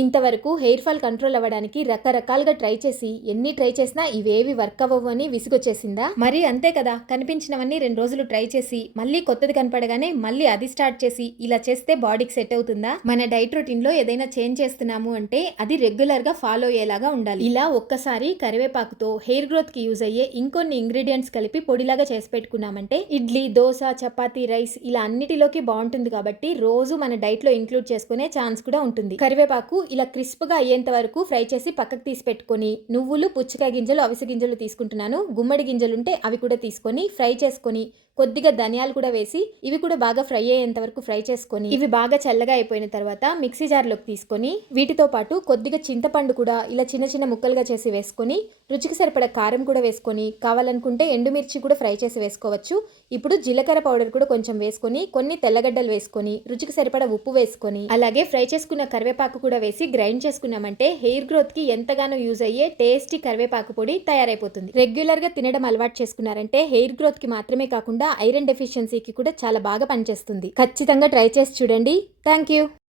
ఇంతవరకు hair fall control అవ్వడానికి రకరకాలుగా ట్రై చేసి ఎన్ని ట్రై చేసినా ఇవేవి వర్క్ అవ్వవు అని విసుగొచ్చేసిందా? మరి అంతే కదా, కనిపించినవన్నీ 2 రోజులు ట్రై చేసి మళ్ళీ కొత్తది కనపడగానే మళ్ళీ అది స్టార్ట్ చేసి ఇలా చేస్తే బాడీకి సెట్ అవుతుందా? మన డైట్ రొటీన్ లో ఏదైనా చేంజ్ చేస్తున్నాము అంటే అది రెగ్యులర్ గా ఫాలో అయ్యేలాగా ఉండాలి. ఇలా ఒక్కసారి కరివేపాకుతో హెయిర్ గ్రోత్ కి యూజ్ అయ్యే ఇంకొన్ని ఇంగ్రీడియంట్స్ కలిపి పొడిలాగా చేసి పెట్టుకున్నామంటే ఇడ్లీ, దోశ, చపాతీ, రైస్ ఇలా అన్నిటిలోకి బాగుంటుంది. కాబట్టి రోజు మన డైట్ లో ఇంక్లూడ్ చేసుకునే ఛాన్స్ కూడా ఉంటుంది. కరివేపాకు ఇలా క్రిస్ప్గా అయ్యేంత వరకు ఫ్రై చేసి పక్కకు తీసి పెట్టుకొని నువ్వులు, పుచ్చకాయ గింజలు, అవిసె గింజలు తీసుకుంటున్నాను. గుమ్మడి గింజలు ఉంటే అవి కూడా తీసుకొని ఫ్రై చేసుకొని కొద్దిగా ధనియాలు కూడా వేసి ఇవి కూడా బాగా ఫ్రై అయ్యేంత వరకు ఫ్రై చేసుకొని ఇవి బాగా చల్లగా అయిపోయిన తర్వాత మిక్సీ జార్లోకి తీసుకొని వీటితో పాటు కొద్దిగా చింతపండు కూడా ఇలా చిన్న చిన్న ముక్కలుగా చేసి వేసుకొని రుచికి సరిపడ కారం కూడా వేసుకొని కావాలనుకుంటే ఎండుమిర్చి కూడా ఫ్రై చేసి వేసుకోవచ్చు. ఇప్పుడు జీలకర్ర పౌడర్ కూడా కొంచెం వేసుకొని కొన్ని తెల్లగడ్డలు వేసుకొని రుచికి సరిపడ ఉప్పు వేసుకొని అలాగే ఫ్రై చేసుకున్న కరివేపాకు కూడా వేసి గ్రైండ్ చేసుకున్నామంటే హెయిర్ గ్రోత్ కి ఎంతగానో యూజ్ అయ్యే టేస్టీ కరివేపాకు పొడి తయారైపోతుంది. రెగ్యులర్ గా తినడం అలవాటు చేసుకున్నారంటే హెయిర్ గ్రోత్ కి మాత్రమే కాకుండా ఐరన్ డెఫిషియన్సీకి కూడా చాలా బాగా పనిచేస్తుంది. ఖచ్చితంగా ట్రై చేసి చూడండి. Thank you.